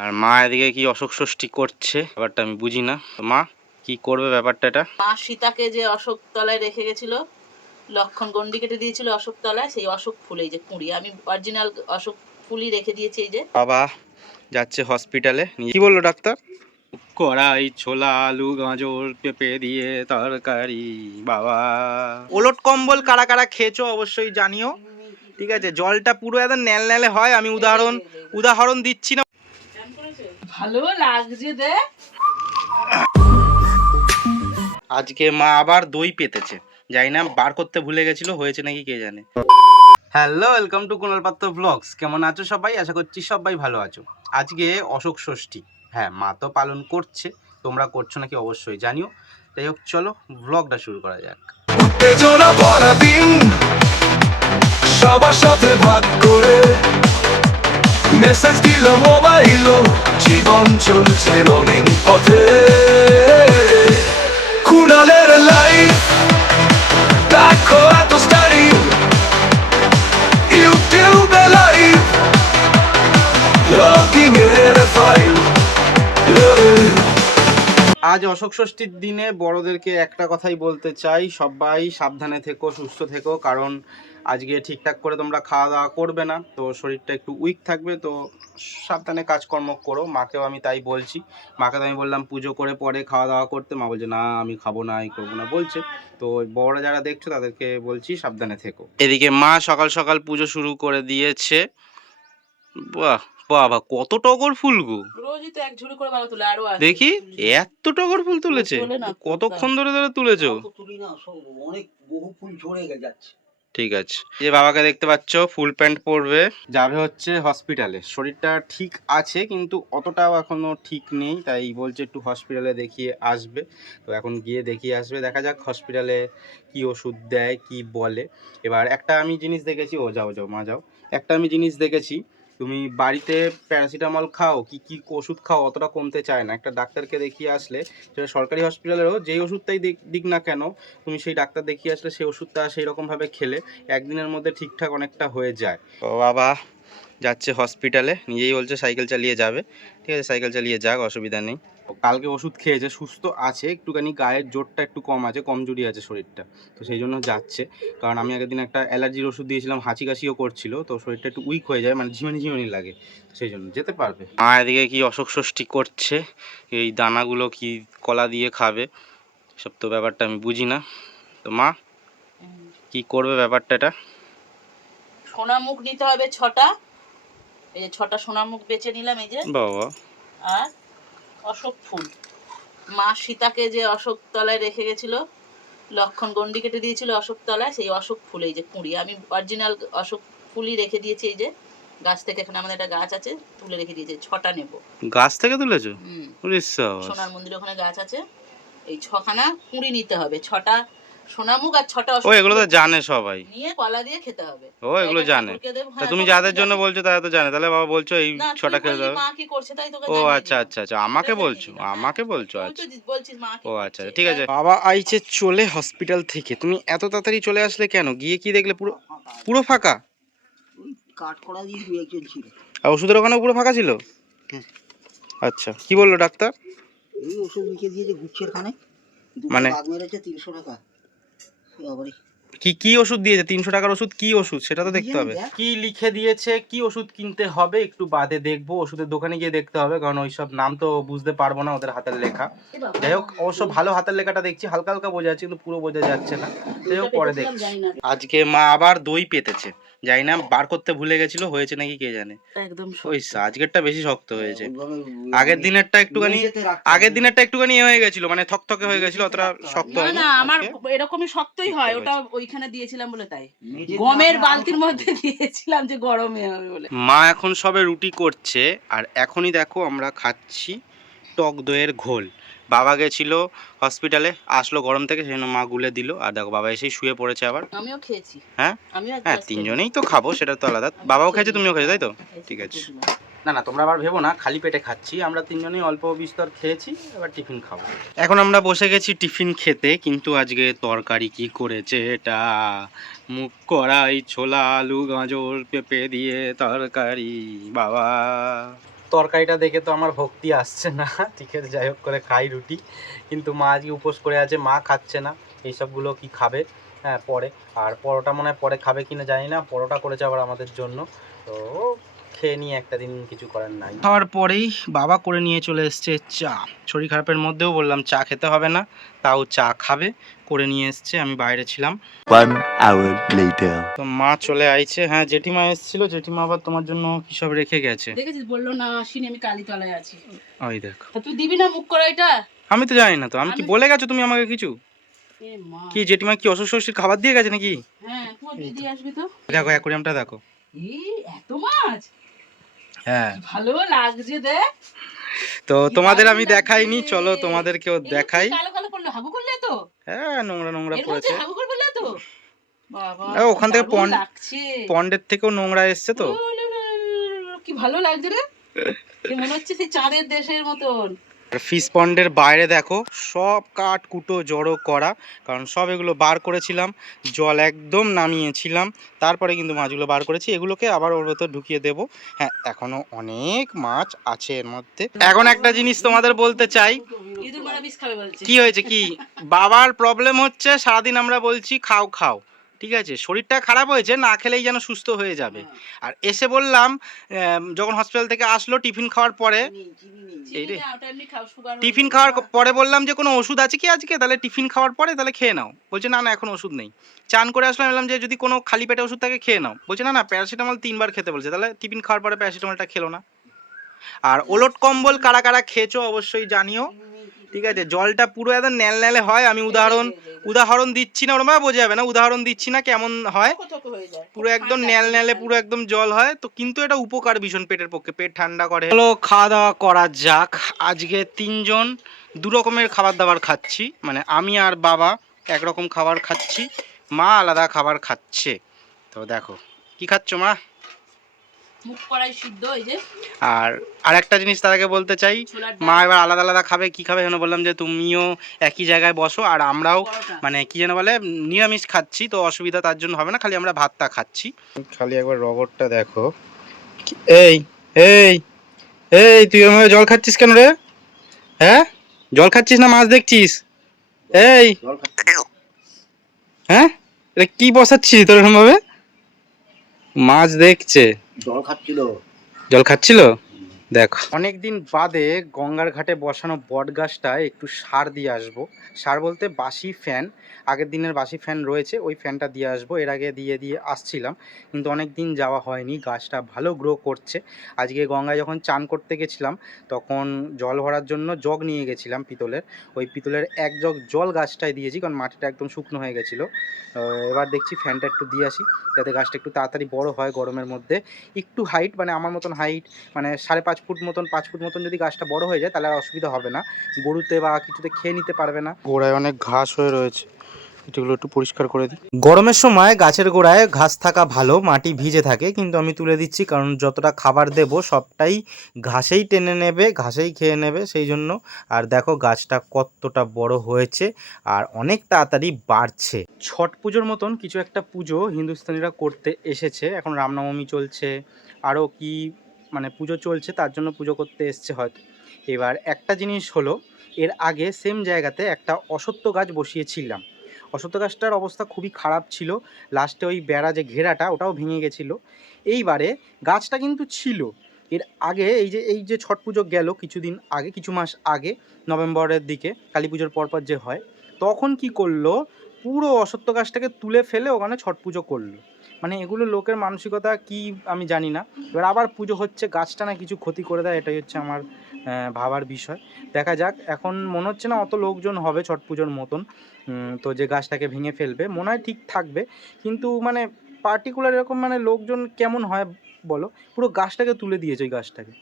আর মা এদিকে কি অশোক ষষ্ঠী করছে ব্যাপারটা আমি বুঝি না। মা কি করবে ব্যাপারটা এটা? মা সীতাকে যে অশোক তলায় রেখে গেছিল, লক্ষণ গন্ডি কেটে দিয়েছিল অশোক তলায়, সেই অশোক ফুল, এই যে কুঁড়ি, আমি অরিজিনাল অশোক ফুলই রেখে দিয়েছি। এই যে বাবা যাচ্ছে হসপিটালে, কি বললো ডাক্তার? কড়াই, ছোলা, আলু, গাজর, পেঁপে দিয়ে তরকারি। বাবা ওলট কম্বল কারা কারা খেয়েছো অবশ্যই জানিও, ঠিক আছে? জলটা পুরো একদম ন্যালন্যালে হয়। আমি উদাহরণ দিচ্ছি না। ভালো লাগছে দে। আজকে মা আবার দই পেতেছে, জানি না বার করতে ভুলে গেছিল, হয়েছে নাকি কে জানে। হ্যালো, ওয়েলকাম টু কুণাল পাত্র ব্লগস। কেমন আছো সবাই? আশা করছি সবাই ভালো আছো। আজকে অশোক ষষ্ঠী, হ্যাঁ মা তো পালন করছে, তোমরা করছো নাকি অবশ্যই জানিও। যাই হোক, চলো ব্লগটা শুরু করা যাক। উত্তেজনা ভরা দিন, সবার সাথে ভাগ করে মেসেজ দিল মোবাইল, জীবন চলছে রঙিন পথে। কুণালের লাইফ দেখো এত স্টাইল, ইউটিউবে লাইভ লগিং এর ফাইল। আজ অশোক ষষ্ঠীর দিনে বড়দেরকে একটা কথাই বলতে চাই, সবাই সাবধানে থেকো, সুস্থ থেকো। কারণ আজকে ঠিকঠাক করে তোমরা খাওয়া দাওয়া করবে না, তো শরীরটা একটু উইক থাকবে, তো সাবধানে কাজকর্ম করো। মাকেও আমি তাই বলছি। মাকে তো আমি বললাম পুজো করে পরে খাওয়া দাওয়া করতে, মা বলছে না আমি খাবো না, এই করবো না বলছে। তো বড়রা যারা দেখছো তাদেরকে বলছি সাবধানে থেকো। এদিকে মা সকাল সকাল পুজো শুরু করে দিয়েছে। বাহ বাবা, কত টগর ফুল গো! রোজই তো এক ঝুড়ি করে বাবা তুলে, আরো আছে দেখি এত টগর ফুল তুলেছে, কতক্ষণ ধরে ধরে তুলেছো? অনেক বহু ফুল ঝরে যাচ্ছে। ঠিক আছে, এই যে বাবাকে দেখতে পাচ্ছ ফুল প্যান্ট পরবে, যাবে হচ্ছে হসপিটালে। শরীরটা ঠিক আছে কিন্তু অতটাও এখনো ঠিক নেই, তাই বলছে একটু হসপিটালে দেখিয়ে আসবে। তো এখন গিয়ে দেখিয়ে আসবে, দেখা যাক হসপিটালে কি ওষুধ দেয় কি বলে। এবার একটা আমি জিনিস দেখেছি, ও যাও যাও মা যাও, একটা আমি জিনিস দেখেছি, তুমি বাড়িতে প্যারাসিটামল খাও কি কি ওষুধ খাও অতটা কমতে চায় না। একটা ডাক্তারকে দেখিয়ে আসলে, সেটা সরকারি হসপিটালেরও যেই ওষুধটাই দিক না কেন, তুমি সেই ডাক্তার দেখিয়ে আসলে সেই ওষুধটা সেই রকমভাবে খেলে একদিনের মধ্যে ঠিকঠাক অনেকটা হয়ে যায়। ও বাবা যাচ্ছে হসপিটালে, নিজেই বলছে সাইকেল চালিয়ে যাবে। ঠিক আছে, সাইকেল চালিয়ে যাক, অসুবিধা নেই। কালকে ওষুধ খেয়েছে, সুস্থ আছে, একটুখানি গায়ের জোরটা একটু কম আছে, কমজোরি আছে শরীরটা, তো সেই জন্য যাচ্ছে। কারণ আমি আগের দিন একটা অ্যালার্জির ওষুধ দিয়েছিলাম, হাঁচি কাশিও করছিল, তো শরীরটা একটু উইক হয়ে যায়, মানে ঝিমানি ঝিমানি লাগে, সেই জন্য যেতে পারবে। মা এদিকে কি অশোক ষষ্ঠী করছে, এই দানাগুলো কি কলা দিয়ে খাবে, সব তো ব্যাপারটা আমি বুঝি না। তো মা কি করবে ব্যাপারটা এটা? সোনা মুখ নিতে হবে 6টা, এই যে 6টা সোনা মুখ বেছে নিলাম, এই যে বাবা। আর অশোক ফুল, মা সীতাকে যে অশোক তলায় রেখে গেছিল, লক্ষণ গন্ডি কেটে দিয়েছিল অশোক তলায়, সেই অশোক ফুল, এই যে কুঁড়ি, আমি অরিজিনাল অশোক ফুলই রেখে দিয়েছি। এই যে গাছ থেকে, এখানে আমাদের একটা গাছ আছে, তুলে রেখে দিয়েছি। 6টা নেব। গাছ থেকে তুলেছো? সোনার মন্দির ওখানে গাছ আছে, এই 6খানা কুঁড়ি নিতে হবে। 6টা সোনামুখ আর 6টা ও এগুলো তো জানে সবাই, নিয়ে কলা দিয়ে খেতে হবে। ও এগুলো জানে। তা তুমি যাদের জন্য বলছো তারা তো জানে, তাহলে বাবা বলছো এই 6টা খেতে হবে। মা কি করছে তাই তোকে ও জানিয়ে আচ্ছা দিলাম। আচ্ছা আচ্ছা, আমাকে বলছো তুই আচ্ছা। তো বলছিস মা কি ও করছে। আচ্ছা ঠিক আছে। বাবা আইছে চলে হসপিটাল থেকে, তুমি এত তাড়াতাড়ি চলে আসলে কেন? গিয়ে কি দেখলে পুরো পুরো ফাঁকা? ওই কাট করা দিয়ে দু একজন ছিল। আর ওষুধের ওখানেও পুরো ফাঁকা ছিল? হ্যাঁ। আচ্ছা, কি বললো ডাক্তার? এই ওষুধ লিখে দিয়েছে গুচ্ছের খানে, মানে দাগ মেরেছে 300 টাকা। আবারই কি কি ওষুধ দিয়েছে? 300 টাকার ওষুধ কি ওষুধ সেটা তো দেখতে হবে। কি লিখে দিয়েছে, কি ওষুধ কিনতে হবে একটু বাদে দেখবো, ওষুধের দোকানে গিয়ে দেখতে হবে, কারণ ওইসব নাম তো বুঝতে পারবো না, ওদের হাতের লেখা। যাই হোক, অবশ্য ভালো হাতের লেখাটা দেখছি, হালকা হালকা বোঝা যাচ্ছে কিন্তু পুরো বোঝা যাচ্ছে না। যাই হোক, পরে দেখছি। আজকে মা আবার দই পেতেছে, জানি না বার করতে ভুলে গেছিল, হয়েছে নাকি কে জানে। একদম ওই আজকেরটা বেশি শক্ত হয়েছে, আগের দিনেরটা একটুখানি হয়ে গেছিল, মানে থকথকে হয়ে গেছিল, অতটা শক্ত না হয়নি। না, আমার এরকমই শক্তই হয়, ওটা ওইখানে দিয়েছিলাম বলে তাই, গমের বালতির মধ্যে দিয়েছিলাম যে গরমে হবে বলে। মা এখন সবে রুটি করছে, আর এখনই দেখো আমরা খাচ্ছি টক দইয়ের ঘোল। বাবা গেছিল হসপিটালে, আসলো গরম থেকে, সেই জন্য মা গুলে দিল। আর দেখো বাবা এসেই শুয়ে পড়েছে আবার। আমিও খেয়েছি। হ্যাঁ আমিও হ্যাঁ, তিনজনেই তো খাবো, সেটা তো আলাদা। বাবাও খেয়েছে, তুমিও খেয়েছো, তাই তো? ঠিক আছে। না না, তোমরা আবার ভেবো না খালি পেটে খাচ্ছি, আমরা তিনজনেই অল্প বিস্তর খেয়েছি, এবার টিফিন খাবো। এখন আমরা বসে গেছি টিফিন খেতে, কিন্তু আজকে তরকারি কি করেছে এটা! মুগ কড়াই, ছোলা, আলু, গাজর, পেঁপে দিয়ে তরকারি। বাবা তরকারিটা দেখে তো আমার ভক্তি আসছে না, ঠিক আছে যাই হোক করে খাই রুটি। কিন্তু মা আজকে উপোস করে আছে, মা খাচ্ছে না এইসবগুলো, কি খাবে হ্যাঁ পরে। আর পরোটা মনে হয় পরে খাবে কিনা জানি না, পরোটা করেছে আবার আমাদের জন্য, তো খেয়ে নিয়ে একটা দিন, কিছু করার নাই। খাওয়ার পরেই বাবা করে নিয়ে চলে এসছে চা। শরীর খারাপের মধ্যেও বললাম চা খেতে হবে না, তাও চা খাবে, করে নিয়ে এসছে। আমি বাইরে ছিলাম। 1 hour later. তো মা চলে আইছে, হ্যাঁ জেঠিমা এসেছিল, জেঠিমা আবার তোমার জন্য কি সব রেখে গেছে। দেখেছিস, বললো না আসিনি, আমি কালীতলায় আছি। ওই দেখো, তা তুই দিবি না মুখ করা এটা? আমি তো জানি না তো, আমি কি বলে গেছো তুমি আমাকে কিছু? এ মা, কি জেঠিমা কি অসুস্থ খাবার দিয়ে গেছে নাকি? হ্যাঁ তুই দিয়ে আসবি তো। দেখো অ্যাকোয়ারিয়ামটা দেখো। এই এত মাছ, হ্যাঁ ভালো লাগছে দেখ। তো তোমাদের আমি দেখাইনি, চলো তোমাদেরকেও দেখাই। কালো কালো করলে হাগু করলে তো, হ্যাঁ নোংরা নোংরা এর মধ্যে পড়েছে। হাগু করলে তো বাবা, ওখান থেকে দারুণ লাগছে। পন্ডের থেকেও নোংরা এসছে তো। কি ভালো লাগছে রে, এ মনে হচ্ছে সেই চাঁদের দেশের মতন। ফিশ পন্ডের বাইরে দেখো সব কাঠ কুটো জড়ো করা, কারণ সব এগুলো বার করেছিলাম, জল একদম নামিয়েছিলাম, তারপরে কিন্তু মাছগুলো বার করেছি। এগুলোকে আবার ওর ভেতর ঢুকিয়ে দেবো। হ্যাঁ এখনো অনেক মাছ আছে এর মধ্যে। এখন একটা জিনিস তোমাদের বলতে চাই। ইঁদুর মারা বিষ খাবে বলছে। কি হয়েছে কি, বাবার প্রবলেম হচ্ছে সারাদিন আমরা বলছি খাও খাও, ঠিক আছে শরীরটা খারাপ হয়েছে, না খেলেই যেন সুস্থ হয়ে যাবে। আর এসে বললাম যখন হসপিটাল থেকে আসলো টিফিন খাওয়ার পরে, এই রে টিফিন খাওয়ার পরে বললাম যে কোনো ওষুধ আছে কি আজকে, তাহলে টিফিন খাওয়ার পরে তাহলে খেয়ে নাও। বলছে না না এখন ওষুধ নেই। চান করে আসলাম, বললাম যে যদি কোনো খালি পেটে ওষুধ থাকে খেয়ে নাও। বলছে না না প্যারাসিটামল 3 বার খেতে বলছে। তাহলে টিফিন খাওয়ার পরে প্যারাসিটামলটা খেলো না। আর ওলট কম্বল কারা কারা খেয়েছো অবশ্যই জানিও, ঠিক আছে। জলটা পুরো একদম ন্যালন্যালে হয়, আমি উদাহরণ দিচ্ছি না, ওরমা বোঝা যাবে না, উদাহরণ দিচ্ছি না কেমন হয়, পুরো একদম ন্যালন্যালে পুরো একদম জল হয় তো। কিন্তু এটা উপকার ভীষণ পেটের পক্ষে, পেট ঠান্ডা করে। চলো খাওয়া দাওয়া করা যাক। আজকে 3 জন 2 রকমের খাবার দাবার খাচ্ছি, মানে আমি আর বাবা একরকম খাবার খাচ্ছি, মা আলাদা খাবার খাচ্ছে। তো দেখো কি খাচ্ছ মা? মুখ করাই সিদ্ধ, এই যে। আর আরেকটা জিনিস তার আগে বলতে চাই, মা এবার আলাদা আলাদা খাবে। কি খাবে যেন বললাম যে তুমিও একই জায়গায় বসো, আর আমরাও মানে কি যেন বলে নিরামিষ খাচ্ছি, তো অসুবিধা তার জন্য হবে না, খালি আমরা ভাতটা খাচ্ছি। খালি একবার রগরটা দেখো। এই এই এই তুই আমাকে জল খাচ্ছিস কেন রে? হ্যাঁ জল খাচ্ছিস না মাছ দেখছিস? এই হ্যাঁ এটা কি বসাচ্ছিস তোর এরকম ভাবে? মাছ দেখছে, জল খাচ্ছিল। দেখ অনেকদিন বাদে গঙ্গার ঘাটে বসানো বট গাছটায় একটু সার দিয়ে আসবো। সার বলতে বাসি ফ্যান, আগের দিনের বাসি ফ্যান রয়েছে, ওই ফ্যানটা দিয়ে আসবো। এর আগে দিয়ে আসছিলাম, কিন্তু অনেক দিন যাওয়া হয়নি। গাছটা ভালো গ্রো করছে। আজকে গঙ্গায় যখন চান করতে গেছিলাম তখন জল ভরার জন্য জগ নিয়ে গেছিলাম পিতলের, ওই পিতলের 1 জগ জল গাছটায় দিয়েছি, কারণ মাটিটা একদম শুকনো হয়ে গেছিলো। এবার দেখছি ফ্যানটা একটু দিয়ে আসি, যাতে গাছটা একটু তাড়াতাড়ি বড় হয় গরমের মধ্যে। একটু হাইট মানে আমার মতন হাইট, মানে 5.5 ফুট মতন 5 ফুট মতন যদি গাছটা বড় হয়ে যায় তাহলে আর অসুবিধা হবে না, গরুতে বা কিছুতে খেয়ে নিতে পারবে না। গোড়ায় অনেক ঘাস হয়ে রয়েছে, এগুলো একটু পরিষ্কার করে দিই। গরমের সময় গাছের গোড়ায় ঘাস থাকা ভালো, মাটি ভিজে থাকে, কিন্তু আমি তুলে দিচ্ছি কারণ যতটা খাবার দেব সবটাই ঘাসেই টেনে নেবে, ঘাসেই খেয়ে নেবে, সেই জন্য। আর দেখো গাছটা কতটা বড় হয়েছে আর অনেক তাড়াতাড়ি বাড়ছে। ছট পুজোর মতন কিছু একটা পুজো হিন্দুস্তানিরা করতে এসেছে, এখন রামনবমী চলছে, আরও কি মানে পুজো চলছে, তার জন্য পুজো করতে এসছে হয়তো। এবার একটা জিনিস হলো, এর আগে সেম জায়গাতে একটা অশ্বত্থ গাছ বসিয়েছিলাম। অশ্বত্থ গাছটার অবস্থা খুবই খারাপ ছিল, লাস্টে ওই বেড়া যে ঘেরাটা ওটাও ভেঙে গেছিলো। এইবারে গাছটা কিন্তু ছিল এর আগে, এই যে ছট পুজো গেল কিছুদিন আগে, কিছু মাস আগে, নভেম্বরের দিকে কালী পুজোর পরপর যে হয়, তখন কি করলো, পুরো অশ্বত্থ গাছটাকে তুলে ফেলে ওখানে ছট পুজো করলো। মানে এগুলো লোকের মানসিকতা কি আমি জানি না। এবার আবার পুজো হচ্ছে, গাছটা না কিছু ক্ষতি করে দেয়, এটাই হচ্ছে আমার ভাবার বিষয়। দেখা যাক, এখন মনে হচ্ছে না অত লোকজন হবে ছট পুজোর মতন, তো যে গাছটাকে ভেঙে ফেলবে মনে হয় ঠিক থাকবে, কিন্তু মানে পার্টিকুলার এরকম মানে লোকজন কেমন হয় বলো, পুরো গাছটাকে তুলে দিয়েছে ওই গাছটাকে।